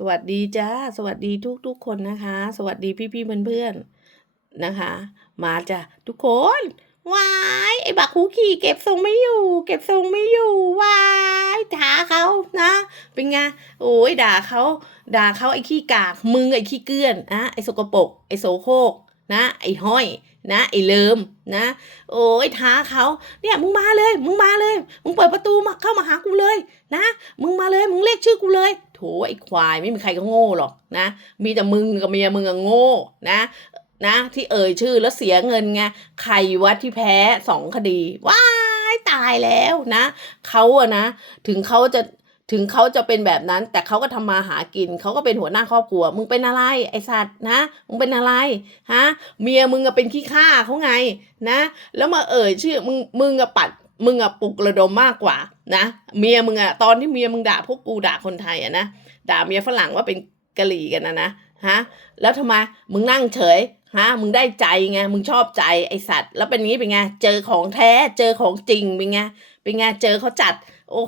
สวัสดีจ้า สวัสดีทุกๆคนนะคะ สวัสดีพี่ๆเพื่อนๆนะคะ มาจ้ะทุกคนวายไอ้บักคูขี่เก็บทรงไม่อยู่ เก็บทรงไม่อยู่วายด่าเขานะ เป็นไงโอ้ยด่าเขาด่าเขาไอ้ขี้กากมึงไอ้ขี้เกื้อนนะไอ้สกปรกไอ้โสโครก นะไอ้ห้อยนะไอ้เลิมนะ โอ้ยท้าเขาเนี่ยมึงมาเลย มึงมาเลย มึงเปิดประตูมาเข้ามาหากูเลยนะ มึงมาเลยมึงเรียกชื่อกูเลย โถไอ้ควายไม่มีใครก็โง่หรอกนะ มีแต่มึงกับเมียมึงอะโง่นะนะ ที่เอ่ยชื่อแล้วเสียเงินไงใครวัดที่แพ้สองคดีว้ายตายแล้วนะเขาอะนะ ถึงเขาจะ ถึงเขาจะเป็นแบบนั้น แต่เขาก็ทำมาหากินเขาก็เป็นหัวหน้าครอบครัว มึงเป็นอะไร ไอสัตว์นะมึงเป็นอะไรฮะเมียมึงอะเป็นขี้ข้าเขาไงนะ แล้วมาเอ่ยชื่อมึงมึงอะปัดมึงอะปลุกระดมมากกว่านะเมียมึงอะตอนที่เมียมึงด่าพวกกูด่าคนไทยอะนะด่าเมียฝรั่งว่าเป็นกะหรี่กันนะนะฮะแล้วทำไมมึงนั่งเฉยฮะมึงได้ใจไงมึงชอบใจไอสัตว์ แล้วเป็นงี้เป็นไงเจอของแท้เจอของจริงเป็นไงเป็นไงเจอเขาจัด โอ้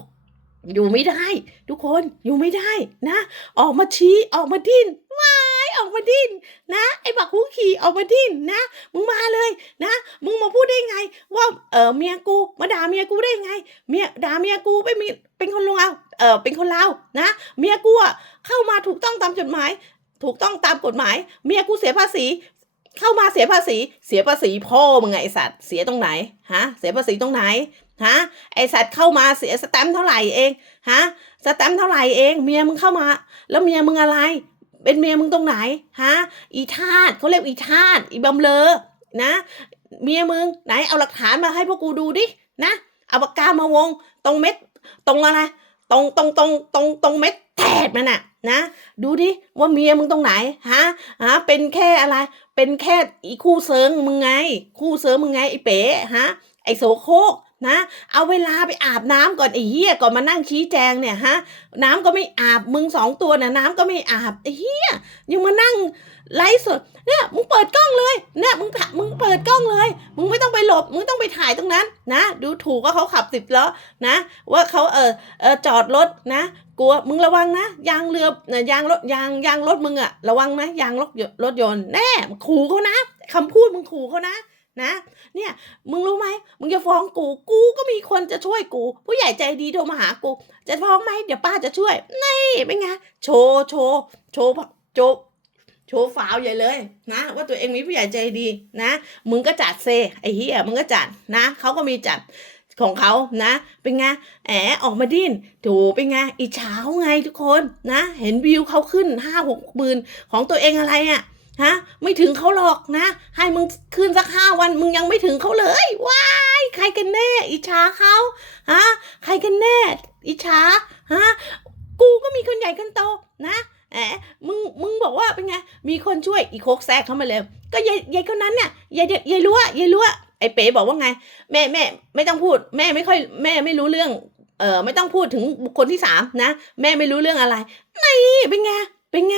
อยู่ไม่ได้ ทุกคนอยู่ไม่ได้นะ ออกมาชี้ออกมาดิ้นว้ายออกมาดิ้นนะ ไอ้บักหูขี่ออกมาดิ้นนะมึงมาเลยนะ มึงมาพูดได้ไง ว่าเออเมียกูมาด่าเมียกูได้ไงเมียด่าเมียกูไม่มีเป็นคนลาวเออเป็นคนลาวนะ เมียกูอะเข้ามาถูกต้องตามจดหมาย ถูกต้องตามกฎหมาย เมียกูเสียภาษีเข้ามาเสียภาษี เสียภาษีพ่อมึงไงไอสัตว์ เสียตรงไหน ฮะ เสียภาษีตรงไหน ฮะไอสัตว์เข้ามาเสียสแตมป์เท่าไหร่เองฮะสแตมป์เท่าไหร่เองเมียมึงเข้ามา แล้วเมียมึงอะไร เป็นเมียมึงตรงไหนฮะอีทาสเขาเรียกอีทาสอีบำเลอนะเมียมึงไหนเอาหลักฐานมาให้พวกกูดูดินะเอาปากกามาวงตรงเม็ดตรงอะไรตรงตรงตรงตรงตรงเม็ดแถบมันน่ะนะ ดูดิว่าเมียมึงตรงไหนฮะฮะเป็นแค่อะไร เป็นแค่อีคู่เซิงมึงไง คู่เซิงมึงไงไอเป๋ฮะไอโสโคก นะ เอาเวลาไปอาบน้ำก่อนไอ้เหี้ยก่อนมานั่งชี้แจงเนี่ยฮะ น้ำก็ไม่อาบมึงสองตัวน่ะน้ำก็ไม่อาบไอ้เหี้ยยังมานั่งไลฟ์สดเนี่ยมึงเปิดกล้องเลยเนี่ยมึงมึงเปิดกล้องเลย มึงไม่ต้องไปหลบ มึงต้องไปถ่ายตรงนั้นนะ ดูถูกว่าเขาขับสิบล้อนะ ว่าเขาเออเออจอดรถนะกลัวมึงระวังนะยางเรือนะยางรถยางยางรถมึงอะระวังนะยางรถรถยนต์แน่ขู่เขานะคำพูดมึงขู่เขานะ นะเนี่ยมึงรู้ไหมมึงจะฟ้องกูกูก็มีคนจะช่วยกู ผู้ใหญ่ใจดีโทรมาหากู จะฟ้องไหมเดี๋ยวป้าจะช่วยนี่เป็นไงโชว์โชว์โชว์โชว์โชว์ฝาวใหญ่เลยนะว่าตัวเองมีผู้ใหญ่ใจดีนะ มึงก็จัดเซไอ้เหี้ยมึงก็จัดนะเขาก็มีจัดของเขานะ เป็นไงแอบออกมาดิ้นถูเป็นไงอิจฉาเขาไงทุกคนนะ เห็นวิวเขาขึ้นห้าหกหมื่นของตัวเองอะไรอะ่ะ ฮะไม่ถึงเขาหรอกนะ ให้มึงคืนสักห้าวันมึงยังไม่ถึงเขาเลยว้ายใครกันแน่ อิจฉาเขาฮะใครกันแน่ อิจฉาฮะกูก็มีคนใหญ่คนโตนะแหมมึงมึงบอกว่าเป็นไงมีคนช่วยอีโคกแซกเข้ามาเลยก็ยายยายคนนั้นเนี่ยยายยายรั้วยายรั้วไอ้เป๋บอกว่าไง แม่แม่ไม่ต้องพูด แม่ไม่ค่อยแม่ไม่รู้เรื่องเออไม่ต้องพูดถึงบุคคลที่สามนะ แม่ไม่รู้เรื่องอะไรนี่เป็นไง เป็นไง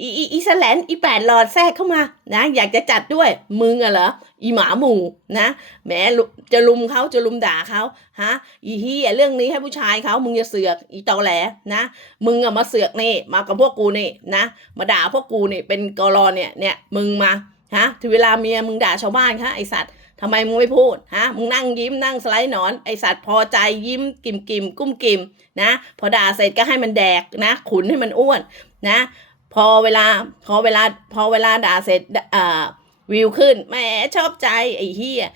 อีอีอีแสแลนอีแปดหลอดแทรกเข้ามานะ อยากจะจัดด้วยมึงอะเหรออีหมาหมู่นะแหมลุจะลุมเขาจะลุมด่าเขาฮะอีเฮียเรื่องนี้ให้ผู้ชายเขามึงอย่าเสือกอีตอแหลนะ มึงอะมาเสือกนี่มากับพวกกูนี่นะ มาด่าพวกกูนี่เป็นกรอเนี่ยเนี่ยมึงมาฮะถึงเวลาเมียมึงด่าชาวบ้านคะไอสัตว์ทำไมมึงไม่พูดฮะมึงนั่งยิ้มนั่งสไลด์หนอนไอสัตว์พอใจยิ้มกิมกิมกุ้มกิมนะ พอด่าเสร็จก็ให้มันแดกนะ ขุนให้มันอ้วน นะพอเวลาพอเวลาพอเวลาด่าเสร็จอ่าวิวขึ้นแหมชอบใจไอ้เฮีย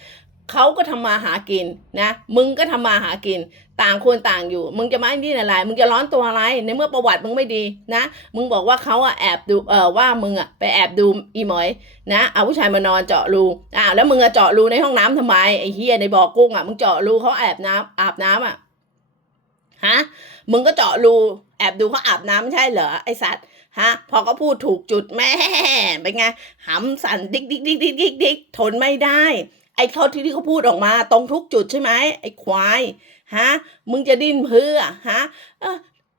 เขาก็ทำมาหากินนะ มึงก็ทำมาหากิน ต่างคนต่างอยู่ มึงจะมาที่อะไร มึงจะร้อนตัวอะไร ในเมื่อประวัติมึงไม่ดีนะ มึงบอกว่าเขาอะแอบดู เออว่ามึงอะไปแอบดูอีหมอยนะ เอาผู้ชายมานอนเจาะรู อ้าวแล้วมึงอะเจาะรูในห้องน้ำทำไมไอ้เฮียในบ่อกุ้งอะมึงเจาะรูเขาแอบน้ำอาบน้ำอะฮะ มึงก็เจาะรูแอบดูเขาอาบน้ำไม่ใช่เหรอไอสัตว์ ฮะ พอเขาพูดถูกจุดแม่เป็นไงหำสั่นดิกดิกดิกดิกดิกดิกทนไม่ได้ ไอ้เขาที่ที่เขาพูดออกมาตรงทุกจุดใช่ไหมไอ้ควายฮะมึงจะดิ้นเพื่อฮะเออ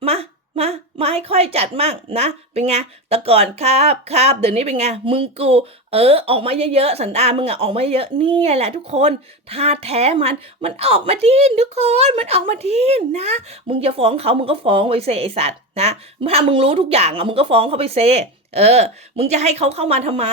มา มา มาให้ค่อยจัดมั่งนะ เป็นไง แต่ก่อนครับครับเดี๋ยวนี้เป็นไง มึงกู เออ ออกมาเยอะๆ สันดานมึงอะออกมาเยอะเนี่ยแหละทุกคนท่าแท้มัน มันออกมาดิ้นทุกคน มันออกมาดิ้นนะ มึงจะฟ้องเขา มึงก็ฟ้องไว้เซไอสัตว์นะ ถ้ามึงรู้ทุกอย่างอะมึงก็ฟ้องเขาไปเซเออ มึงจะให้เขาเข้ามาทำไม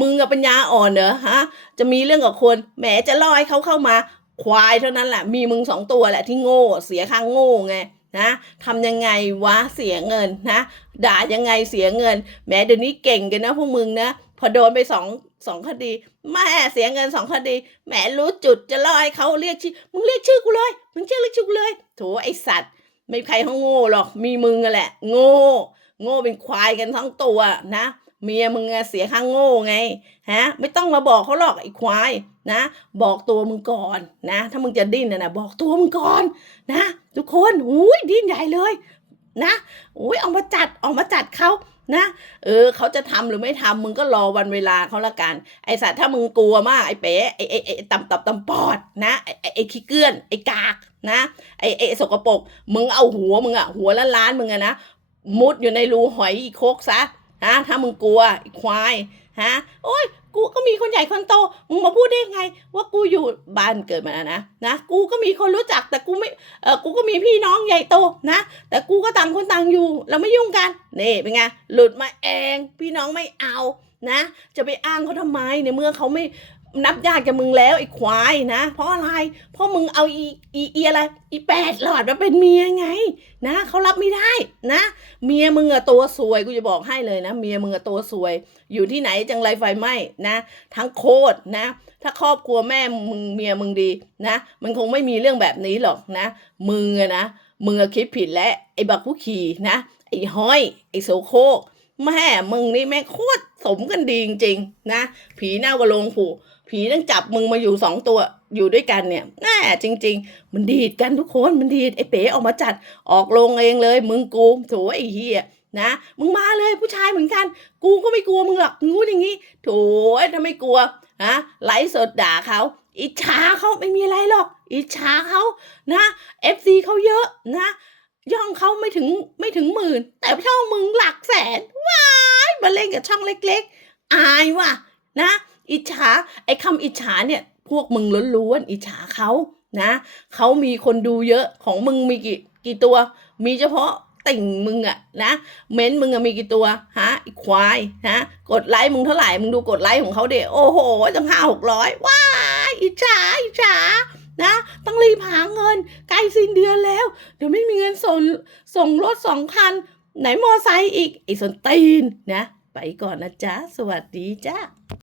มึงอะปัญญาอ่อนเหรอฮะ จะมีเรื่องกับคน แหมจะล่อให้เขาเข้ามา ควายเท่านั้นแหละ มีมึงสองตัวแหละที่โง่ เสียข้างโง่ไง นะทำยังไงวะเสียเงินนะด่ายังไงเสียเงินแหม้เดี๋ยวนี้เก่งกันนะพวกมึงนะพอโดนไปสองสองคดีแม่เสียเงินสองคดีแหมรู้จุดจะล่อให้เขาเรียกชื่อมึงเรียกชื่อกูเลยมึงเชื่อเรียกชื่อกูเลยโถไอสัตว์ ไม่มีใครเขาโง่หรอกมีมึงอะแหละ โง่ โง่เป็นควายกันทั้งตัวนะ เมียมึงเสียข้างโง่ไงฮะไม่ต้องมาบอกเขาหรอกไอ้ควายนะ บอกตัวมึงก่อนนะ ถ้ามึงจะดิ้นนะนะบอกตัวมึงก่อนนะ ทุกคนอุ้ยดิ้นใหญ่เลยนะอุ้ยเอามาจัดเอามาจัดเขานะเออเขาจะทำหรือไม่ทำมึงก็รอวันเวลาเขาละกันไอสัตว์ถ้ามึงกลัวมากไอเป๋ไอไอไอไอ้ตำตับตำปอดนะไอไอ้ไอขี้เกื้อนไอกากนะไอไอสกปรกมึงเอาหัวมึงอะหัวละล้านมึงอะนะมุดอยู่ในรูหอยอีโคกซะ ฮะถ้ามึงกลัวควายฮะโอ้ยกูก็มีคนใหญ่คนโตมึงมาพูดได้ไง ว่ากูอยู่บ้านเกิดมาแล้วนะนะกูก็มีคนรู้จักแต่กูไม่เออกูก็มีพี่น้องใหญ่โตนะแต่กูก็ต่างคนต่างอยู่ เราไม่ยุ่งกันนี่เป็นไงหลุดมาเอง พี่น้องไม่เอานะ จะไปอ้างเขาทำไมในเมื่อเขาไม่ นับญาติกับมึงแล้วไอ้ควายนะ เพราะอะไร เพราะมึงเอาอีอีอีอะไร อีแปดหลอดมาเป็นเมียไง นะเขารับไม่ได้นะ เมียมึงอะตัวสวยกูจะบอกให้เลยนะ เมียมึงอะตัวสวย อยู่ที่ไหนจังไรไฟไหม้นะ ทั้งโคตรนะ ถ้าครอบครัวแม่มึงเมียมึงดีนะ มันคงไม่มีเรื่องแบบนี้หรอกนะ มึงอะนะมึงอะคิดผิดแล้วไอ้บักผู้ขี่นะไอ้ห้อย ไอ้โสโคกแม่มึงนี่แม่โคตรสมกันดีจริงๆนะ ผีเน่ากระโลงผู ผีต้องจับมึงมาอยู่สองตัวอยู่ด้วยกันเนี่ยแน่จริง ๆ มันดีดกันทุกคนมันดีดไอ้เป๋ออกมาจัดออกลงเองเลย มึงกูโถไอ้เฮียนะมึงมาเลยผู้ชายเหมือนกัน กูก็ไม่กลัวมึงหรอกงูอย่างงี้โถถ้าไม่กลัวฮะไลฟ์สดด่าเขาอิจฉาเขาไม่มีอะไรหรอก อิจฉาเขานะเอฟซีเขาเยอะนะ ย่องเขาไม่ถึงไม่ถึงหมื่น แต่ช่องมึงหลักแสนว้ายมาเล่นกับช่องเล็ก ๆ อายว่ะนะ อิจฉาไอ้คำอิจฉาเนี่ยพวกมึงล้วนๆอิจฉาเขานะเขามีคนดูเยอะของมึงมีกี่กี่ตัว มีเฉพาะติ่งมึงอะนะเม้นมึงอะมีกี่ตัวฮะอีควายนะกดไลค์มึงเท่าไหร่มึงดูกดไลค์ของเขาเดโอ้โหตั้งห้าหกร้อยว้าอิจฉาอิจฉานะต้องรีบหาเงินใกล้สิ้นเดือนแล้ว เดี๋ยวไม่มีเงินส่งส่งรถสองคัน ไหนมอไซค์อีกไอ้สนตีนนะ ไปก่อนนะจ๊ะ สวัสดีจ้า